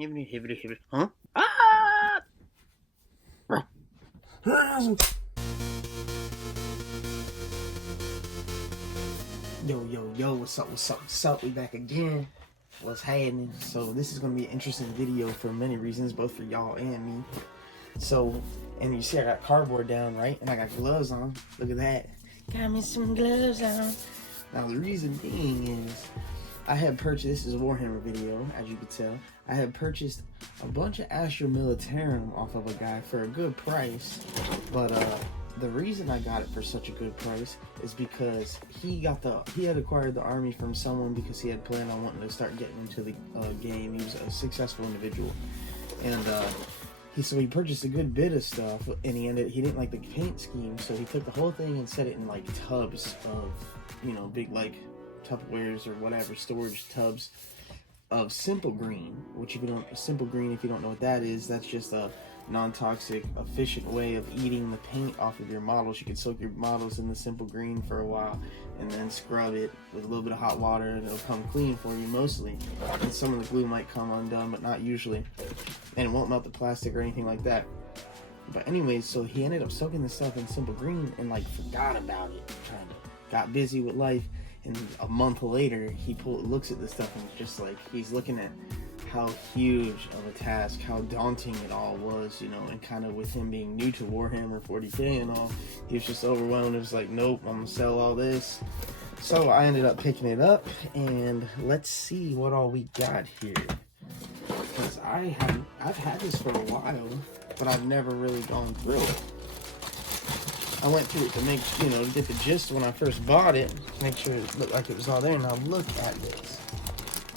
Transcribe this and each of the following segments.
Huh? Ah! Yo, what's up? We back again. What's happening? So this is gonna be an interesting video for many reasons, both for y'all and me. So, and you see I got cardboard down, right? And I got gloves on. Look at that. Got me some gloves on. Now the reason being is I had purchased, this is a Warhammer video, as you can tell. I had purchased a bunch of Astra Militarum off of a guy for a good price, but the reason I got it for such a good price is because he had acquired the army from someone because he had planned on wanting to start getting into the game. He was a successful individual, and so he purchased a good bit of stuff, and he didn't like the paint scheme, so he took the whole thing and set it in like tubs of, you know, big like Tupperwares or whatever, storage tubs of simple green, which if you don't know what that is, that's just a non-toxic, efficient way of eating the paint off of your models. You can soak your models in the simple green for a while and then scrub it with a little bit of hot water and it'll come clean for you mostly. And some of the glue might come undone, but not usually. And it won't melt the plastic or anything like that. But anyways, so he ended up soaking this stuff in simple green and like forgot about it. Got busy with life. And a month later, he looks at this stuff and it's just like, he's looking at how huge of a task, how daunting it all was, you know, and kind of with him being new to Warhammer 40K and all, he was just overwhelmed. It was like, nope, I'm gonna sell all this. So I ended up picking it up, and let's see what all we got here. Because I've had this for a while, but I've never really gone through it. I went through it to make, you know, to get the gist when I first bought it, to make sure it looked like it was all there. Now look at this.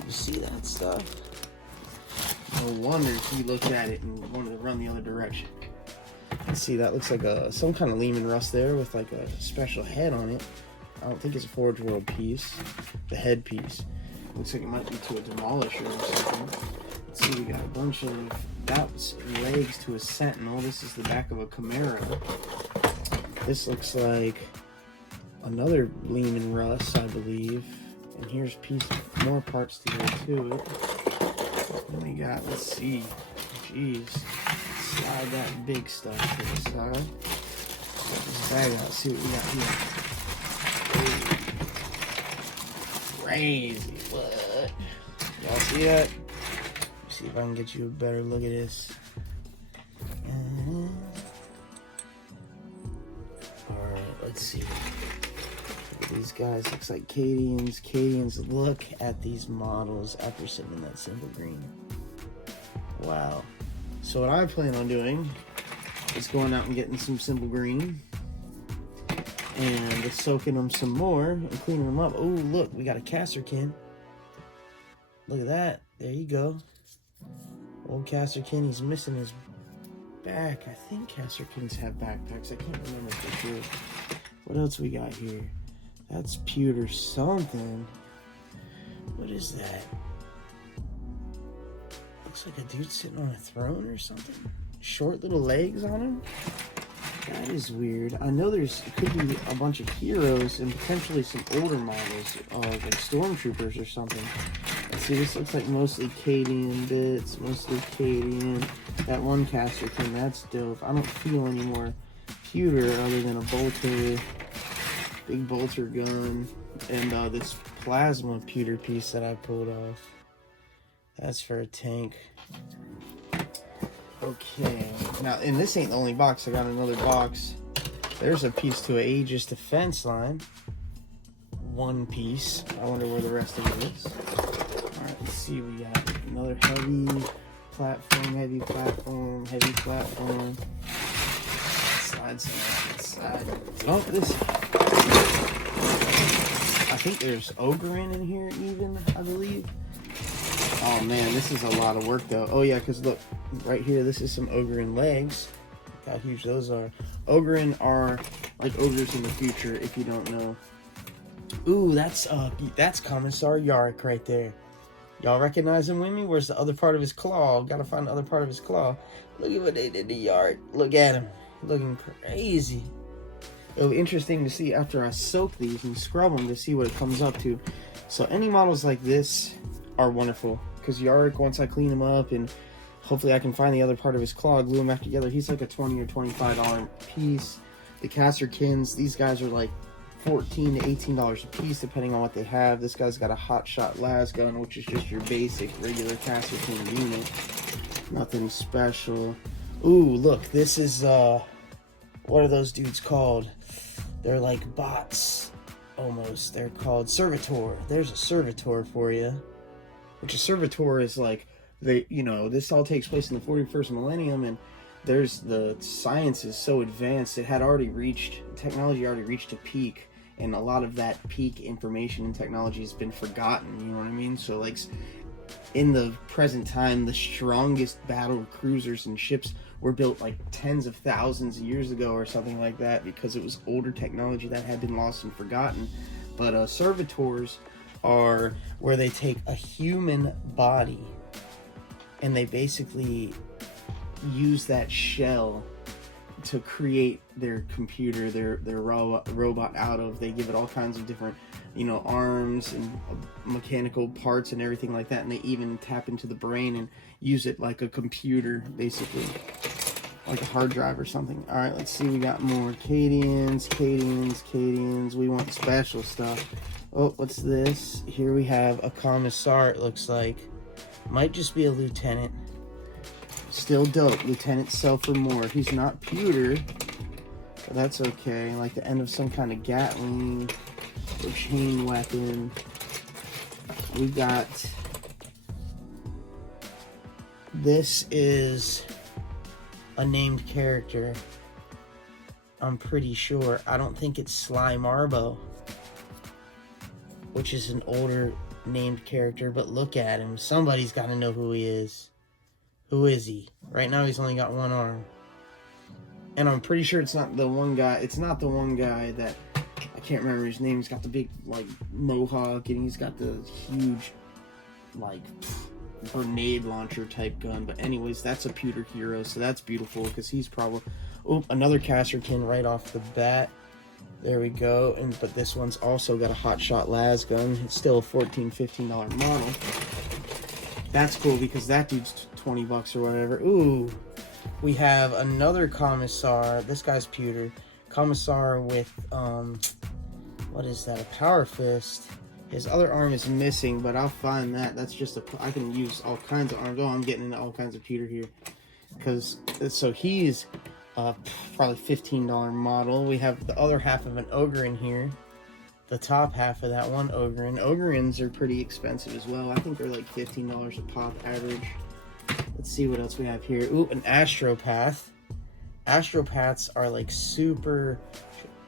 You see that stuff? No wonder he looked at it and wanted to run the other direction. Let's see, that looks like some kind of Lehman Rust there with like a special head on it. I don't think it's a Forge World piece. The head piece. Looks like it might be to a Demolisher or something. Let's see, we got a bunch of bouts and legs to a Sentinel. This is the back of a Chimera. This looks like another Lehman Rust, I believe. And here's more parts to go to it. What we got? Let's see. Jeez. Slide that big stuff to the side. Get this bag out. See what we got here. Crazy. What? Y'all see that? Let's see if I can get you a better look at this. Let's see. These guys looks like Cadians. Cadians, look at these models after sitting in that simple green. Wow. So what I plan on doing is going out and getting some simple green and soaking them some more and cleaning them up. Oh, look, we got a Casterkin. Look at that. There you go. Old Casterkin, he's missing his back. I think Casterkins have backpacks. I can't remember for sure. What else we got here? That's pewter something. What is that? Looks like a dude sitting on a throne or something. Short little legs on him? That is weird. I know it could be a bunch of heroes and potentially some older models of like stormtroopers or something. Let's see, this looks like mostly Cadian bits, mostly Cadian. That one Casterkin, that's dope. I don't feel any more pewter other than a bolter, big bolter gun, and this plasma pewter piece that I pulled off. That's for a tank. Okay, now, and this ain't the only box. I got another box. There's a piece to an Aegis defense line. One piece. I wonder where the rest of it is. Alright, let's see. We got another heavy platform. Slide some inside. Oh, this. I think there's Ogrin in here even, I believe. Oh man, this is a lot of work though. Oh yeah, because look, right here, this is some Ogrin legs. Look how huge those are. Ogrin are like ogres in the future, if you don't know. Ooh, that's Commissar Yarrick right there. Y'all recognize him with me? Where's the other part of his claw? Gotta find the other part of his claw. Look at what they did to Yarrick. Look at him. Looking crazy. It'll be interesting to see after I soak these and scrub them to see what it comes up to. So any models like this are wonderful. because Yarick, once I clean him up and hopefully I can find the other part of his claw, glue him back together, he's like a $20 or $25 piece. The Casterkins, these guys are like $14 to $18 a piece, depending on what they have. This guy's got a hot shot las gun, which is just your basic regular Casterkin unit. Nothing special. Ooh, look, this is, what are those dudes called? They're like bots, almost. They're called Servitor. There's a Servitor for you. Which a Servitor is like, this all takes place in the 41st millennium, and the science is so advanced, technology already reached a peak, and a lot of that peak information and technology has been forgotten, you know what I mean? So like, in the present time, the strongest battle cruisers and ships were built like tens of thousands of years ago or something like that, because it was older technology that had been lost and forgotten. But servitors are where they take a human body and they basically use that shell to create their computer, their robot out of. They give it all kinds of different, arms and mechanical parts and everything like that, and they even tap into the brain and use it like a computer, basically, like a hard drive or something. All right, let's see. We got more Cadians. We want special stuff. Oh, what's this? Here we have a commissar, it looks like. Might just be a lieutenant. Still dope. Lieutenant Selfer Moore. He's not pewter, but that's okay. Like the end of some kind of Gatling or chain weapon. We got... This is a named character. I'm pretty sure. I don't think it's Sly Marbo, which is an older named character, but look at him. Somebody's got to know who he is. Who is he? Right now he's only got one arm. And I'm pretty sure it's not the one guy. It's not the one guy that, I can't remember his name. He's got the big, like, mohawk, and he's got the huge, like, grenade launcher type gun. But anyways, that's a pewter hero, so that's beautiful, because he's probably... Oh, another Casterkin right off the bat. There we go. But this one's also got a hot shot las gun. It's still a $14, $15 model. That's cool, because that dude's $20 or whatever. Ooh, we have another commissar. This guy's pewter. Commissar with, what is that? A power fist. His other arm is missing, but I'll find that. That's just I can use all kinds of arms. Oh, I'm getting into all kinds of pewter here. So he's probably $15 model. We have the other half of an ogre in here. The top half of that one Ogrin. Ogrins are pretty expensive as well. I think they're like $15 a pop average. Let's see what else we have here. Ooh, an Astropath. Astropaths are like super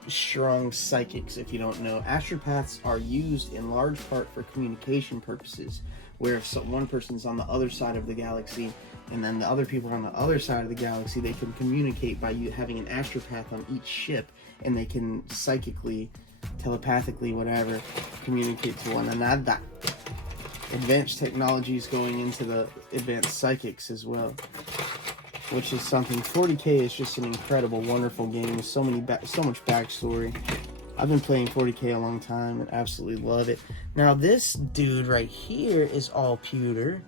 strong psychics, if you don't know. Astropaths are used in large part for communication purposes, where if one person's on the other side of the galaxy and then the other people are on the other side of the galaxy, they can communicate by having an Astropath on each ship, and they can psychically, telepathically, whatever, communicate to one another. Advanced technologies going into the advanced psychics as well, which is something. 40K is just an incredible, wonderful game with so much backstory. I've been playing 40K a long time and absolutely love it. Now this dude right here is all pewter,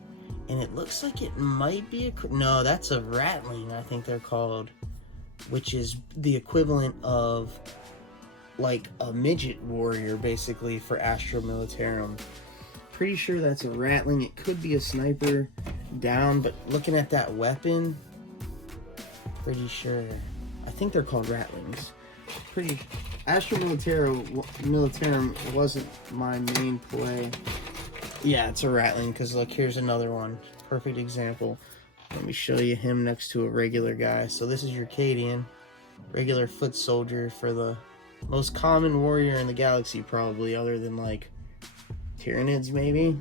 and it looks like it might be no, that's a Ratling, I think they're called, which is the equivalent of like a midget warrior, basically, for Astra Militarum. Pretty sure that's a Ratling. It could be a sniper down, but looking at that weapon, pretty sure. I think they're called Ratlings. Astra Militarum wasn't my main play. Yeah, it's a Ratling, because look, here's another one. Perfect example. Let me show you him next to a regular guy. So this is your Cadian, regular foot soldier for the most common warrior in the galaxy, probably, other than like Tyranids, maybe.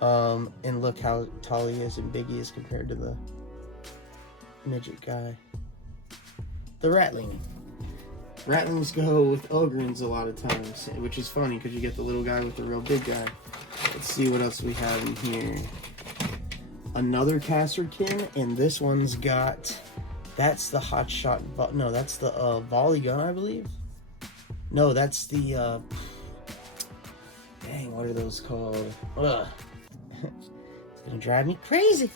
And look how tall he is and big he is compared to the midget guy. The Ratling. Ratlings go with Ogrins a lot of times, which is funny because you get the little guy with the real big guy. Let's see what else we have in here. Another Casterkin, and this one's got... That's the hot shot... No, that's the volley gun, I believe. No, that's the... Dang, what are those called? Ugh. gonna drive me crazy.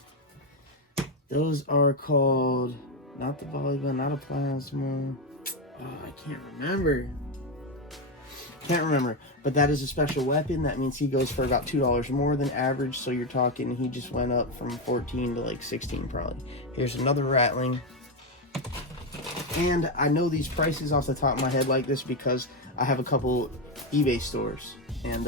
Those are called, not the volleyball, not a plasma. Oh, I can't remember. But that is a special weapon. That means he goes for about $2 more than average. So you're talking, he just went up from 14 to like 16 probably. Here's another Ratling. And I know these prices off the top of my head like this because I have a couple eBay stores. And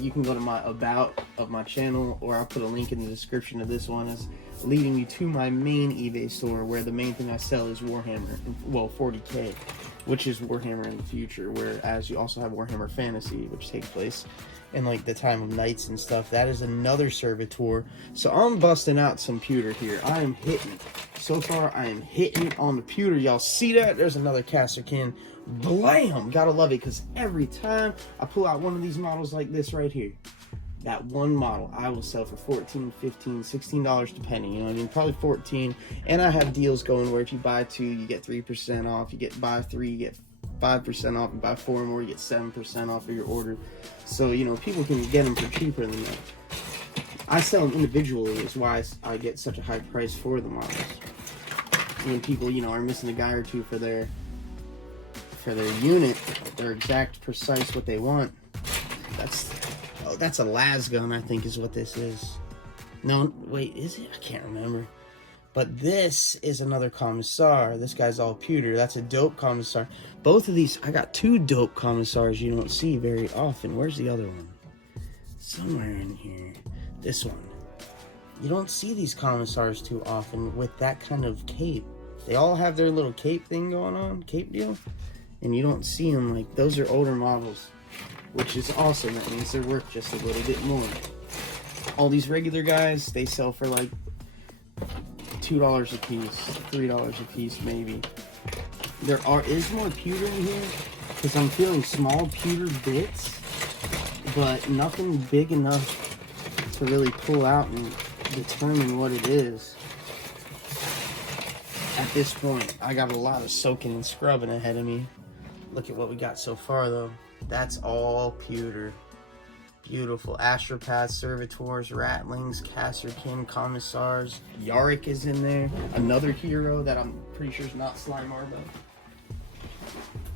you can go to my about of my channel, or I'll put a link in the description of this one, as leading you to my main eBay store, where the main thing I sell is Warhammer, well, 40K, which is Warhammer in the future, whereas you also have Warhammer Fantasy, which takes place in like the time of knights and stuff. That is another servitor. So I'm busting out some pewter here. I am hitting. So far, I am hitting on the pewter. Y'all see that? There's another Casterkin. Blam! Gotta love it, because every time I pull out one of these models like this right here, that one model I will sell for $14, $15, $16 depending, you know what I mean? Probably 14. And I have deals going where if you buy 2, you get 3% off. You buy 3, you get 5% off. And buy 4 more, you get 7% off of your order. So, you know, people can get them for cheaper than that. I sell them individually, is why I get such a high price for the models. When people, you know, are missing a guy or two for their unit, their exact precise what they want. That's a las gun, I think is what this is. No, wait, is it? I can't remember. But this is another commissar. This guy's all pewter. That's a dope commissar. Both of these, I got 2 dope commissars you don't see very often. Where's the other one? Somewhere in here. This one. You don't see these commissars too often with that kind of cape. They all have their little cape thing going on, cape deal. And you don't see them, like, those are older models, which is awesome. That means they're worth just a little bit more. All these regular guys, they sell for like $2 a piece, $3 a piece maybe. There is more pewter in here, because I'm feeling small pewter bits, but nothing big enough to really pull out and determine what it is. At this point, I got a lot of soaking and scrubbing ahead of me. Look at what we got so far, though. That's all pewter. Beautiful. Astropaths, Servitors, Ratlings, Casterkin, Commissars. Yarick is in there. Another hero that I'm pretty sure is not Slime Arbo.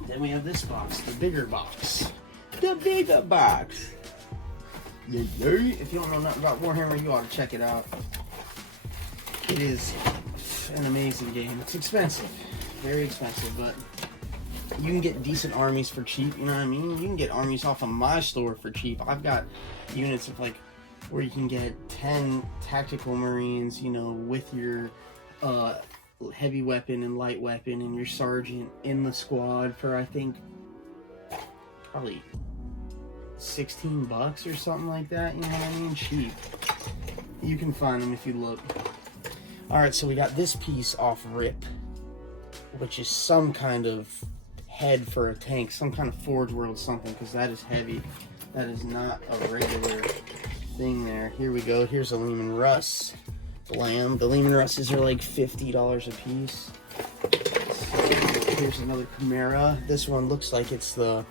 Then we have this box, the bigger box. The bigger box. If you don't know nothing about Warhammer, you ought to check it out. It is an amazing game. It's expensive. Very expensive, but you can get decent armies for cheap, you know what I mean? You can get armies off of my store for cheap. I've got units of like where you can get 10 tactical marines, you know, with your heavy weapon and light weapon and your sergeant in the squad for, I think, probably $16 or something like that, you know what I mean? Cheap. You can find them if you look. Alright, so we got this piece off rip, which is some kind of head for a tank, some kind of Forge World something, because that is heavy. That is not a regular thing there. Here we go. Here's a Lehman Russ. Blam. The Lehman Russes are like $50 a piece. So here's another Chimera. This one looks like it's the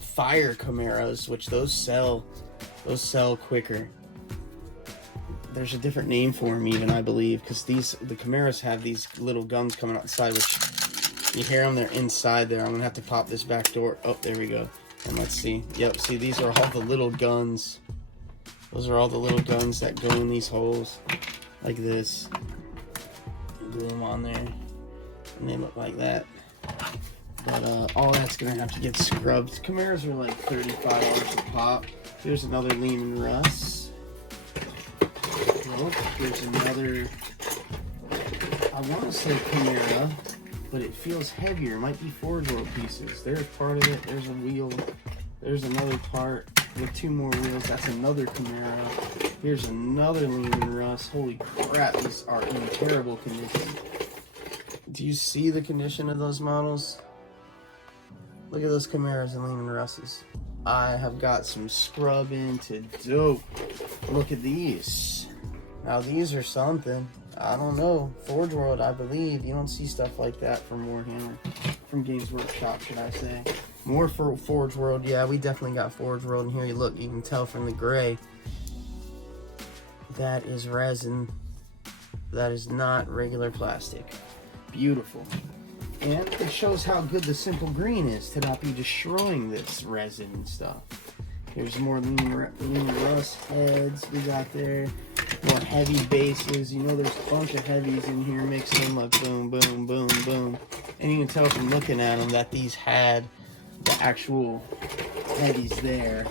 fire Chimeras, which those sell quicker. There's a different name for them even, I believe, because the Chimeras have these little guns coming outside, which you hear them, they're inside there. I'm gonna have to pop this back door. Oh, there we go. And let's see. Yep, see, these are all the little guns. Those are all the little guns that go in these holes, like this. Glue them on there, and they look like that. But all that's gonna have to get scrubbed. Chimeras are like $35 a pop. Here's another Lehman Russ. Oh, here's another, I want to say Chimera, but it feels heavier. It might be Forge World pieces. There's part of it. There's a wheel. There's another part with 2 more wheels. That's another Chimera. Here's another Lehman Russ. Holy crap, these are in terrible condition. Do you see the condition of those models? Look at those Chimeras and Lehman Russes. I have got some scrubbing to do. Look at these. Now these are something. I don't know. Forge World, I believe. You don't see stuff like that from Warhammer. From Games Workshop, should I say. More for Forge World. Yeah, we definitely got Forge World in here. Look, you can tell from the gray. That is resin. That is not regular plastic. Beautiful. And it shows how good the simple green is to not be destroying this resin and stuff. There's more lean rust heads we got there. More heavy bases. You know there's a bunch of heavies in here. Mix them up. Boom, boom, boom, boom. And you can tell from looking at them that these had the actual heavies there.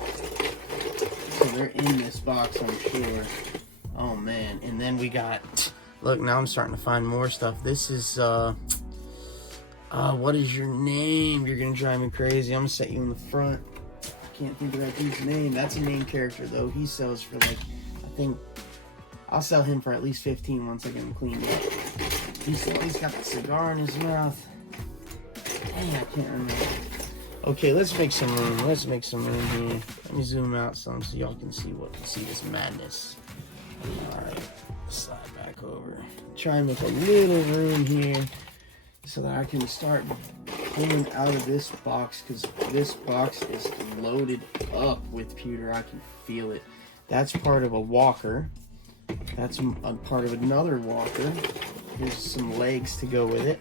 So they're in this box, I'm sure. Oh man. And then we got... Look, now I'm starting to find more stuff. This is... what is your name? You're gonna drive me crazy. I'm gonna set you in the front. I can't think of that dude's name. That's a main character though. He sells for like, I think, I'll sell him for at least 15 once I get him cleaned up. He's got the cigar in his mouth. Dang, I can't remember. Okay, let's make some room. Let's make some room here. Let me zoom out some so y'all can see this madness. Alright, slide back over. Try and make a little room here so that I can start pulling out of this box, because this box is loaded up with pewter. I can feel it. That's part of a walker. That's a part of another walker. Here's some legs to go with it.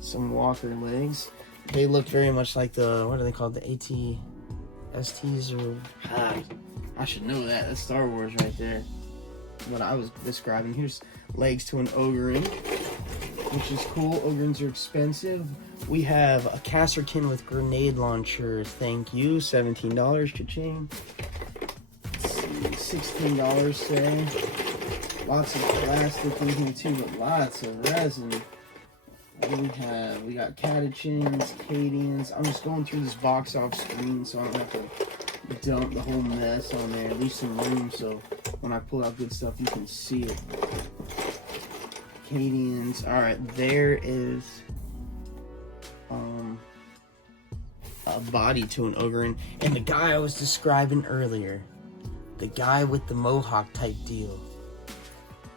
Some walker legs. They look very much like the, what are they called? The AT-STs or... I should know that. That's Star Wars right there. What I was describing. Here's legs to an Ogrin, which is cool. Ogrins are expensive. We have a Casterkin with grenade launcher. Thank you. $17. Cha-ching. Let's see. $16, say. Lots of plastic in here too, but lots of resin. What do we have? We got catechins, Cadians. I'm just going through this box off screen so I don't have to dump the whole mess on there. Leave some room so when I pull out good stuff you can see it. Cadians. Alright, there is a body to an Ogrin. And the guy I was describing earlier, the guy with the mohawk type deal,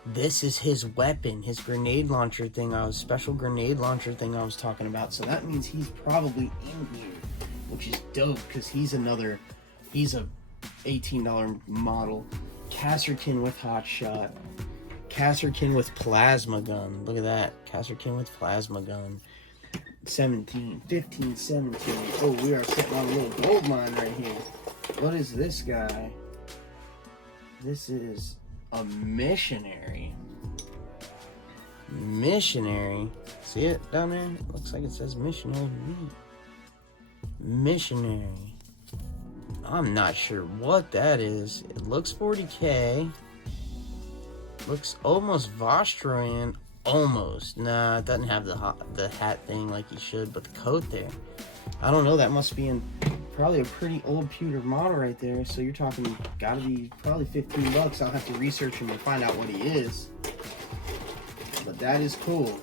this is his weapon, his grenade launcher thing. Special grenade launcher thing I was talking about. So that means he's probably in here, which is dope because he's a $18 model. Casterkin with hot shot. Casterkin with plasma gun. Look at that. Casterkin with plasma gun. 17, 15, 17. Oh, we are sitting on a little gold mine right here. What is this guy? This is a missionary. Missionary. See it down there? It looks like it says missionary to me. Missionary. I'm not sure what that is. It looks 40K. Looks almost Vostroyan. Almost. Nah, it doesn't have the hat thing like he should, but the coat there. I don't know. That must be in probably a pretty old pewter model right there. So you're talking gotta be probably 15 bucks. I'll have to research him and find out what he is. But that is cool.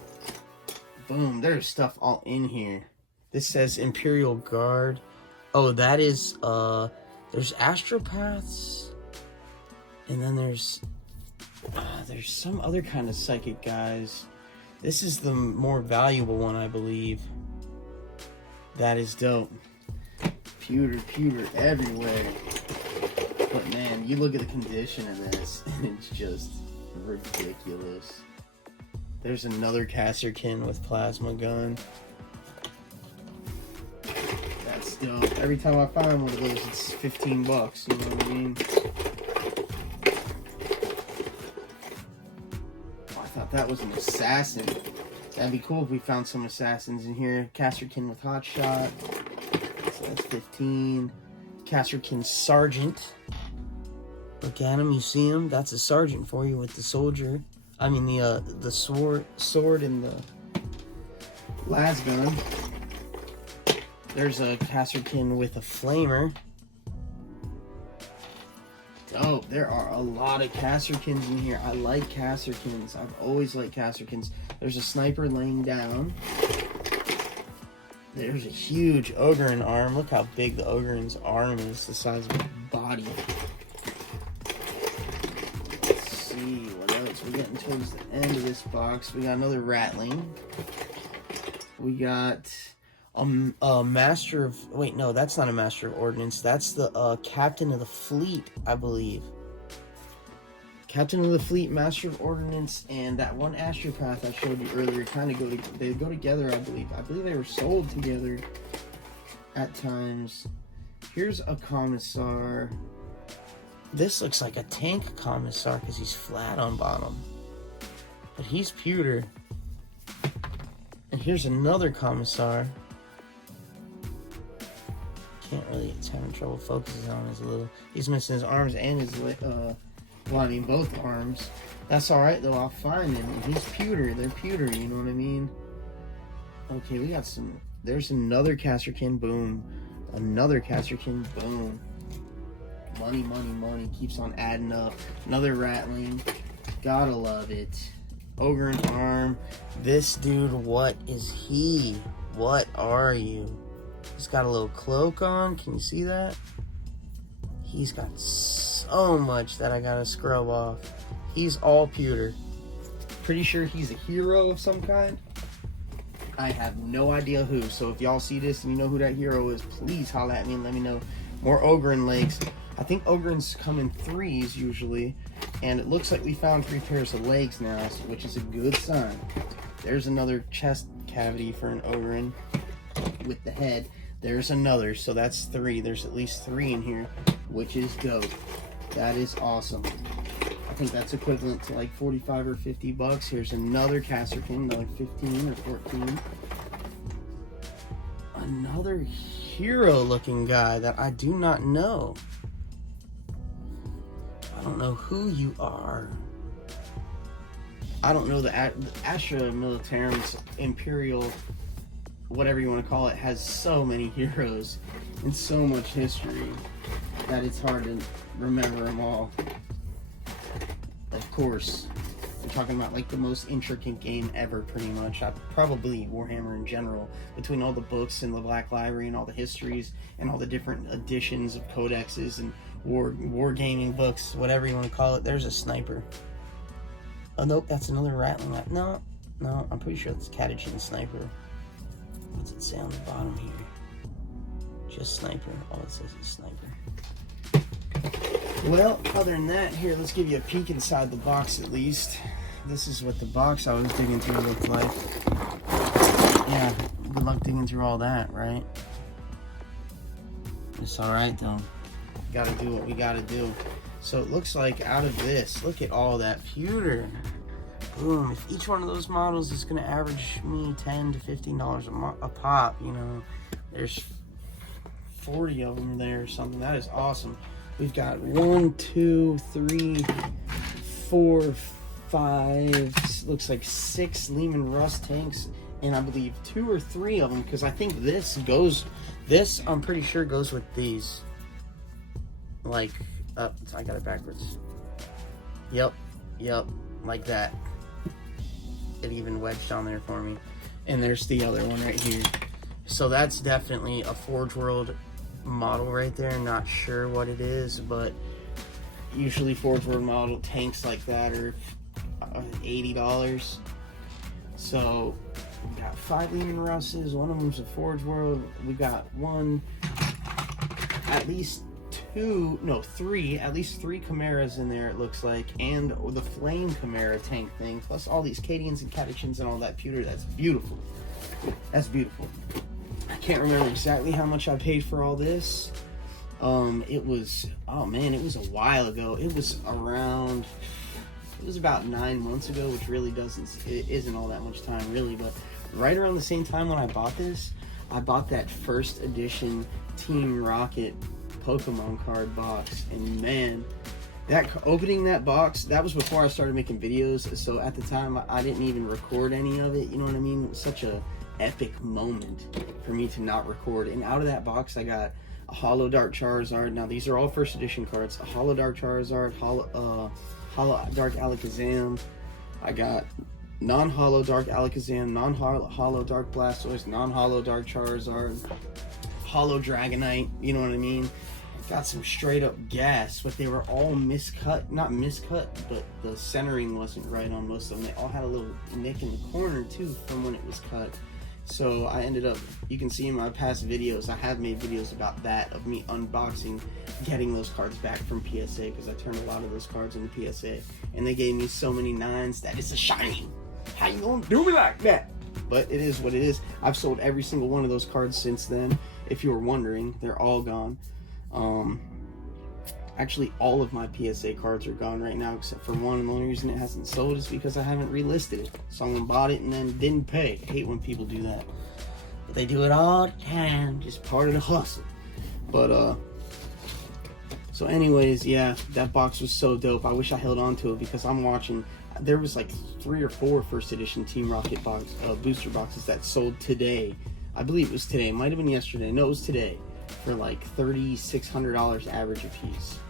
Boom. There's stuff all in here. This says Imperial Guard. Oh, that is there's astropaths, and then there's some other kind of psychic guys. This is the more valuable one, I believe. That is dope. Pewter everywhere. But man, you look at the condition of this, and it's just ridiculous. There's another Casterkin with plasma gun. That's dope. Every time I find one of those, it's 15 bucks. You know what I mean? Oh, I thought that was an assassin. That'd be cool if we found some assassins in here. Casterkin with hot shot. So that's 15. Casterkin Sergeant. Look at him. You see him? That's a sergeant for you with the soldier. I mean the sword and the las gun. There's a Casterkin with a flamer. Oh, there are a lot of Casterkins in here. I like Casterkins. I've always liked Casterkins. There's a sniper laying down. There's a huge Ogrin arm. Look how big the Ogrin's arm is, the size of his body. Let's see what else. We're getting towards the end of this box. We got another Ratling. We got a master of... Wait, no, that's not a master of ordnance. That's the captain of the fleet, I believe. Captain of the Fleet, Master of Ordnance, and that one Astropath I showed you earlier kind of they go together, I believe. I believe they were sold together at times. Here's a Commissar. This looks like a tank Commissar because he's flat on bottom. But he's pewter. And here's another Commissar. Can't really, it's having trouble focusing on his little, he's missing his arms and his, well, I mean both arms. That's alright though, I'll find him. He's pewter, they're pewter, you know what I mean? Okay, we got some, there's another Casterkin, boom. Another Casterkin, boom. Money, money, money, keeps on adding up. Another Ratling, gotta love it. Ogre and arm. This dude, what is he? What are you? He's got a little cloak on. Can you see that? He's got so much that I gotta scrub off. He's all pewter. Pretty sure he's a hero of some kind. I have no idea who. So if y'all see this and you know who that hero is, please holla at me and let me know. More Ogren legs. I think Ogrens come in 3s usually. And it looks like we found 3 pairs of legs now, which is a good sign. There's another chest cavity for an Ogren with the head. There's another, so that's 3. There's at least 3 in here, which is dope. That is awesome. I think that's equivalent to like 45 or 50 bucks. Here's another Casterkin, another 15 or 14. Another hero looking guy that I do not know. I don't know who you are. I don't know the Astra Militarum, Imperial, whatever you want to call it, has so many heroes and so much history that it's hard to remember them all. Of course, we're talking about like the most intricate game ever, pretty much. Probably Warhammer in general, between all the books and the Black Library and all the histories and all the different editions of codexes and wargaming books, whatever you want to call it. There's a sniper. Oh nope, that's another Ratling. No, I'm pretty sure that's Catechin sniper. What's it say on the bottom here? Just sniper. All it says is sniper. Well, other than that, here, let's give you a peek inside the box at least. This is what the box I was digging through looked like. Yeah, good luck digging through all that, right? It's alright though. Gotta do what we gotta do. So it looks like out of this, look at all that pewter. Boom. If each one of those models is gonna average me $10 to $15 a pop, you know, there's 40 of them there or something. That is awesome. We've got 1, 2, 3, 4, 5, looks like 6 Lehman Russ tanks, and I believe 2 or 3 of them, because I think this I'm pretty sure goes with these. Like, I got it backwards. Yep, like that. It even wedged on there for me. And there's the other one right here. So that's definitely a Forge World model right there. Not sure what it is, but usually Forge World model tanks like that are $80. So we got 5 Lehman Russes. One of them's a Forge World. We got at least three Chimeras in there, it looks like, and the Flame Chimera tank thing, plus all these Cadians and Catechins and all that pewter. That's beautiful. That's beautiful. I can't remember exactly how much I paid for all this. It was, oh man, it was a while ago. It was about 9 months ago, which really isn't all that much time really, but right around the same time when I bought this, I bought that first edition Team Rocket Pokemon card box, and man, opening that box, that was before I started making videos, so at the time I didn't even record any of it, you know what I mean? It was such a epic moment for me to not record. And out of that box I got a Hollow Dark Charizard. Now these are all first edition cards. A Hollow Dark Charizard, Hollow Dark Alakazam. I got non-Hollow Dark Alakazam, non-Hollow Dark Blastoise, non-Hollow Dark Charizard, Hollow Dragonite, you know what I mean? Got some straight up gas, but they were all miscut. Not miscut, but the centering wasn't right on most of them. They all had a little nick in the corner too from when it was cut. So I ended up, you can see in my past videos, I have made videos about that, of me unboxing, getting those cards back from PSA, because I turned a lot of those cards into PSA, and they gave me so many 9s that it's a shame. How you gonna do me like that? But it is what it is. I've sold every single one of those cards since then. If you were wondering, they're all gone. Actually, all of my PSA cards are gone right now, except for one. And the only reason it hasn't sold is because I haven't relisted it. Someone bought it and then didn't pay. I hate when people do that. But they do it all the time. Just part of the hustle. But, so anyways, yeah, that box was so dope. I wish I held on to it, because I'm watching. There was like 3 or 4 first edition Team Rocket booster boxes that sold today. I believe it was today. It might have been yesterday. No, it was today. For like $3,600 average a piece.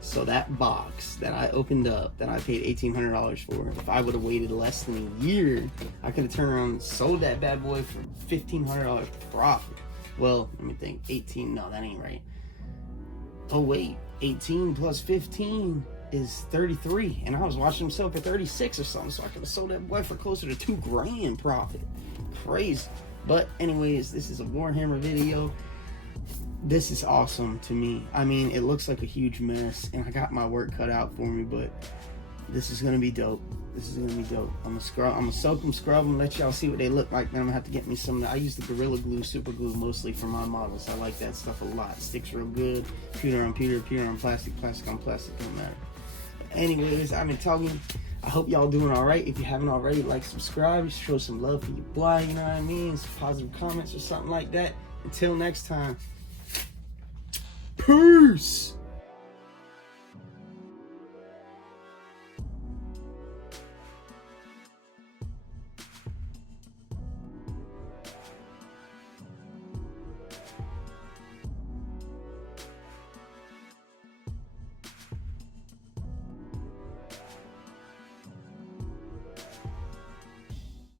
So that box that I opened up, that I paid $1,800 for, if I would have waited less than a year, I could have turned around and sold that bad boy for $1,500 profit. Well, let me think. 18, no, that ain't right. Oh wait, 18 plus 15 is 33, and I was watching him sell for 36 or something, so I could have sold that boy for closer to $2 grand profit. Crazy. But anyways, this is a Warhammer video. This is awesome to me. I mean, it looks like a huge mess, and I got my work cut out for me, but this is gonna be dope. This is gonna be dope. I'm gonna soak them, scrub them, let y'all see what they look like. Then I'm gonna have to get me some. I use the Gorilla Glue, super glue mostly for my models. I like that stuff a lot. It sticks real good. Pewter on pewter, pewter on plastic, plastic on plastic, don't matter. But anyways, I've been talking. I hope y'all doing all right. If you haven't already, like, subscribe, show some love for your boy, you know what I mean? Some positive comments or something like that. Until next time. Peace!